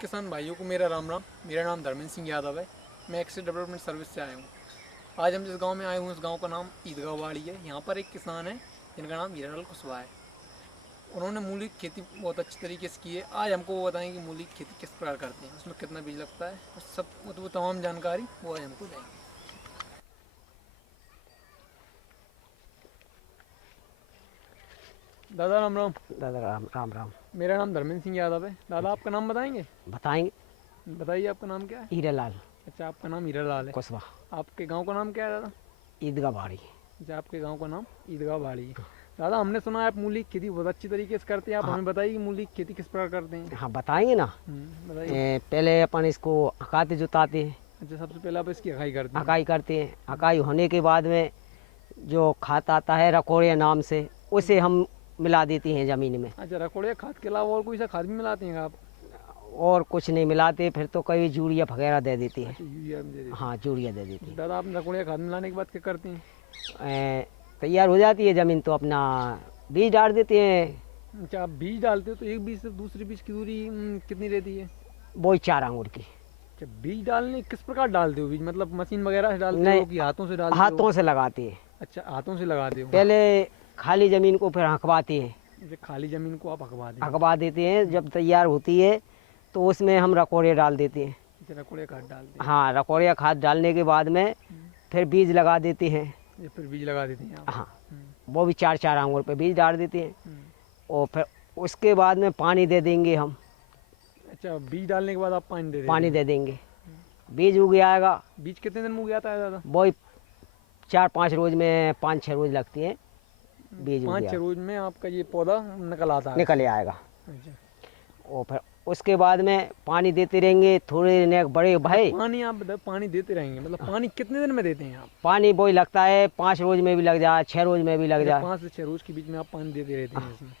किसान भाइयों को मेरा राम राम। मेरा नाम धर्मेंद्र सिंह यादव है। मैं एक्सेस डेवलपमेंट सर्विस से आया हूँ। आज हम जिस गांव में आए हुए हैं उस गांव का नाम ईदगाह वाड़ी है। यहाँ पर एक किसान है जिनका नाम हीरालाल कुशवाहा है। उन्होंने मूली की खेती बहुत अच्छी तरीके से की है। आज हमको वो बताएंगे कि मूली की खेती किस प्रकार करते हैं, उसमें कितना बीज लगता है, उस सब वो तमाम जानकारी वो आज हमको देंगे। दादा राम राम। दादा राम राम राम। मेरा नाम धर्मेंद्र सिंह यादव है। दादा आपका नाम बताएंगे? बताएंगे। बताइए आपका नाम क्या है? हीरालाल अच्छा, आपका नाम हीरालाल है। कुशवाहा। आपके गांव का नाम क्या है दादा? ईदगाह बाड़ी। अच्छा, आपके गांव का नाम ईदगाह वाड़ी है। दादा हमने सुना है आप मूली की खेती बहुत अच्छी तरीके से करते हैं। आप हाँ। हमें बताइए कि मूली की खेती किस प्रकार करते हैं। हाँ बताएंगे ना। बताइए। पहले अपन इसको हकाते जुताते हैं, अच्छा, सबसे पहले आप इसकी अखाई करते हैं। हकाई करते हैं। हकाई होने के बाद में जो खाद आता है रकोड़िया नाम से, उसे हम मिला देते हैं ज़मीन में। अच्छा, रकोड़िया खाद के अलावा और कोई सा खाद भी मिलाते हैं आप? और कुछ नहीं मिलाते, फिर तो कभी यूरिया वगैरह दे देती है। अच्छा, यूरिया भी दे देते हैं। हाँ यूरिया दे देती है। दादा आप रकोड़िया खाद मिलाने के बाद क्या करते हैं? तैयार हो जाती है ज़मीन तो अपना बीज डाल देते हैं। अच्छा, आप बीज डालते हो तो एक बीज से दूसरे बीज की दूरी कितनी रहती है? वही 4 अंगूर की। अच्छा, बीज डालने किस प्रकार डालते हो बीज? मतलब मशीन वगैरह से डालते नहीं, हो कि हाथों से डालते हो? हाथों से लगाते हैं। अच्छा, हाथों से लगाते हो। पहले खाली ज़मीन को फिर हकवाते हैं। जैसे खाली ज़मीन को आप हकवा दें। हकवा देते हैं। जब तैयार होती है तो उसमें हम रकोड़े डाल देते हैं। अच्छा, रकोड़िया खाद डालते हैं। हाँ, रकोड़िया खाद डालने के बाद में फिर बीज लगा देते हैं। ये फिर बीज लगा देते हैं आप? हाँ, वो भी 4-4 अंगूर पे बीज डाल देते हैं। हम्म। और फिर उसके बाद में पानी दे देंगे हम। अच्छा, बीज डालने के बाद आप पानी दे देते पानी हैं? दे देंगे, बीज उग आएगा। बीज कितने दिन में उग जाता है दादा? वही 4-5 रोज में, 5-6 रोज लगती है बीज उग 5-6 जाएगा, रोज में आपका ये पौधा निकल आता है? निकल आएगा। अच्छा, और फिर उसके बाद में पानी देते रहेंगे। थोड़े ने बड़े भाई पानी आप पानी देते रहेंगे, मतलब पानी कितने दिन में देते हैं आप? पानी वही लगता है 5 रोज में भी लग जाए, 6 रोज में भी लग जाए। 5 से 6 रोज के बीच में आप पानी देते रहते हैं इसमें।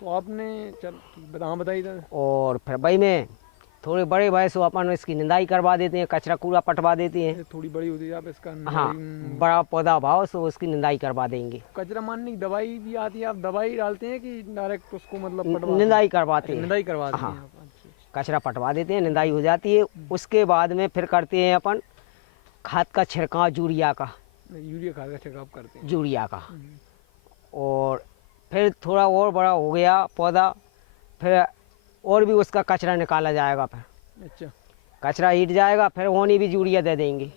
तो आपने चल बताइए दादा। और फिर भाई में थोड़े बड़े भाई सो अपन इसकी निंदाई करवा देते हैं, कचरा कूड़ा पटवा देते हैं। ये थोड़ी बड़ी होती है आप इसका हाँ, बड़ा पौधा भाव सो उसकी निंदाई करवा देंगे। कचरा मारने की दवाई भी आती है, आप दवाई डालते हैं कि डायरेक्ट उसको मतलब पटवा? निंदाई करवाते अच्छा, हैं। निंदाई करवा देते हाँ, हैं आप? अच्छा, कचरा पटवा देते हैं, निंदाई हो जाती है। उसके बाद में फिर करते हैं अपन खाद का छिड़काव, यूरिया का। यूरिया खाद का छिड़काव करते हैं? यूरिया का। और फिर थोड़ा और बड़ा हो गया पौधा, फिर और भी उसका कचरा निकाला जाएगा। फिर अच्छा, कचरा हीट जाएगा, फिर वहीं भी यूरिया दे देंगे।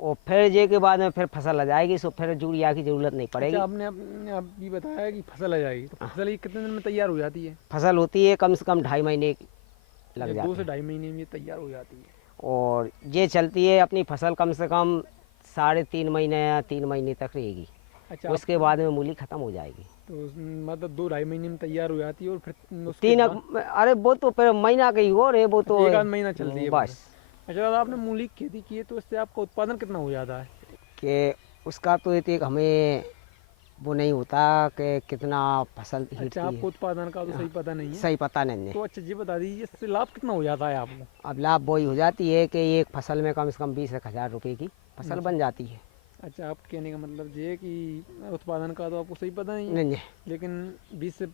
और फिर जे के बाद में फिर फसल आ जाएगी, सो फिर यूरिया की ज़रूरत नहीं पड़ेगी। अच्छा, आपने अपने आप भी बताया कि फसल आ जाएगी, तो फसल ये कितने दिन में तैयार हो जाती है? फसल होती है कम से कम 2.5 महीने लग 2 जाते से हैं। 2.5 महीने में ये तैयार हो जाती है। और ये चलती है अपनी फसल कम से कम 3.5 महीने या 3 महीने तक रहेगी। अच्छा, उसके बाद में मूली ख़त्म हो जाएगी। तो मतलब 2-2.5 महीने में तैयार हो जाती है और फिर उसके 3 बाद अरे वो तो फिर महीना का ही हो रे, वो तो 1 आध महीना चलती है बस। अच्छा दादा, आपने मूली की खेती की है तो इससे आपका उत्पादन कितना हो जाता है? कि उसका तो एक हमें वो नहीं होता कि कितना फसल हिटती अच्छा, है। आपको उत्पादन का तो सही पता नहीं है? सही पता नहीं है। तो अच्छा जी बता दीजिए, इससे लाभ कितना हो जाता है आपको? अब लाभ वही हो जाती है कि एक फसल में कम से कम 20-1 हज़ार रुपये की फसल बन जाती है। अच्छा, आप कहने का मतलब ये है कि उत्पादन का तो आपको सही पता नहीं है, नहीं, लेकिन 20 से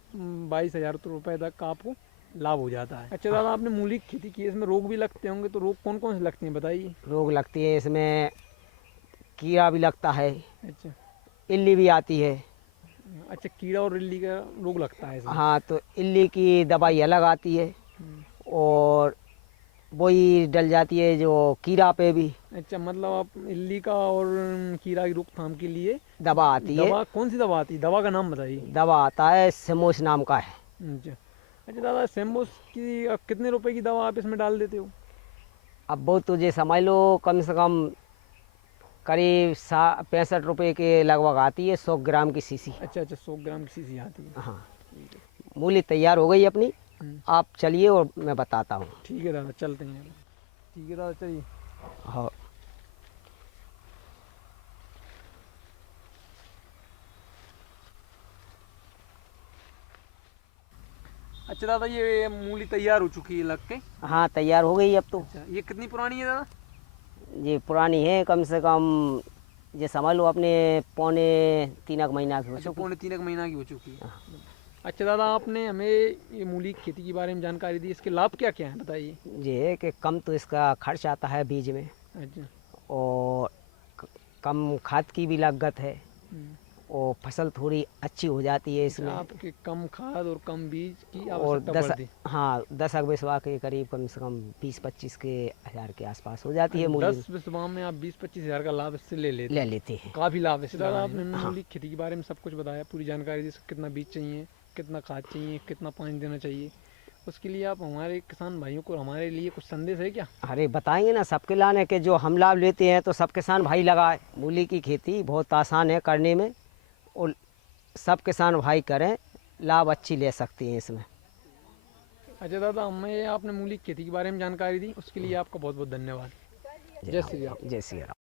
22 हज़ार रुपये तक का आपको लाभ हो जाता है। अच्छा दादा, आपने मूली की खेती की है, इसमें रोग भी लगते होंगे, तो रोग कौन कौन से लगते हैं बताइए? रोग लगती है इसमें, कीड़ा भी लगता है, अच्छा। इल्ली भी आती है। अच्छा, कीड़ा और इल्ली का रोग लगता है इसमें? हाँ, तो इल्ली की दवाई अलग आती है और वही डल जाती है जो कीड़ा पे भी। अच्छा, मतलब आप इल्ली का और कीड़ा की रोकथाम के लिए दवा आती है। दवा कौन सी दवा आती है? दवा का नाम बताइए। दवा आता है सिमोस नाम का है। अच्छा। अच्छा दादा, सेम्बोस की कितने रुपए की दवा आप इसमें डाल देते हो? अब वो तुझे समझ लो कम से कम करीब 65 रुपये के लगभग आती है, 100 ग्राम की शीशी। अच्छा अच्छा, 100 ग्राम की शीशी आती है। हाँ, ठीक है। मूली तैयार हो गई अपनी। हम्म, आप चलिए और मैं बताता हूँ। ठीक है दादा, चलते हैं। ठीक है दादा, चलिए। हाँ, अच्छा दादा, ये मूली तैयार हो चुकी है लग के? हाँ तैयार हो गई अब तो। अच्छा, ये कितनी पुरानी है दादा? ये पुरानी है, कम से कम ये समझ लो अपने 2.25 महीना की हो अच्छा, चुकी। 2.25 महीना की हो चुकी है। अच्छा दादा, आपने हमें ये मूली की खेती के बारे में जानकारी दी, इसके लाभ क्या क्या हैं बताइए। ये है कि कम तो इसका खर्च आता है बीज में, अच्छा। और कम खाद की भी लागत है, हम्म। और फसल थोड़ी अच्छी हो जाती है अच्छा, इसमें। आपके कम खाद और कम बीज की और आवश्यकता 10, पड़ती। हाँ 10 बिस्वा के करीब कम से कम 20-25 के हज़ार के आसपास हो जाती है मूली 10 बिस्वा में आप 20-25 हज़ार का लाभ इससे ले लेते ले हैं। लेते हैं। काफ़ी लाभ है इससे। दादा, आपने हमें हाँ। मूली की खेती के बारे में सब कुछ बताया, पूरी जानकारी दी, कितना बीज चाहिए, कितना खाद चाहिए, कितना पानी देना चाहिए। उसके लिए आप हमारे किसान भाइयों को, हमारे लिए कुछ संदेश है क्या? अरे बताएंगे ना सबके लाने के, जो हम लाभ लेते हैं तो सब किसान भाई लगाए। मूली की खेती बहुत आसान है करने में, और सब किसान भाई करें, लाभ अच्छी ले सकते हैं इसमें। अच्छा दादा, हमें आपने मूली की खेती के बारे में जानकारी दी, उसके लिए आपका बहुत बहुत धन्यवाद। जय श्री राम। जय श्री राम।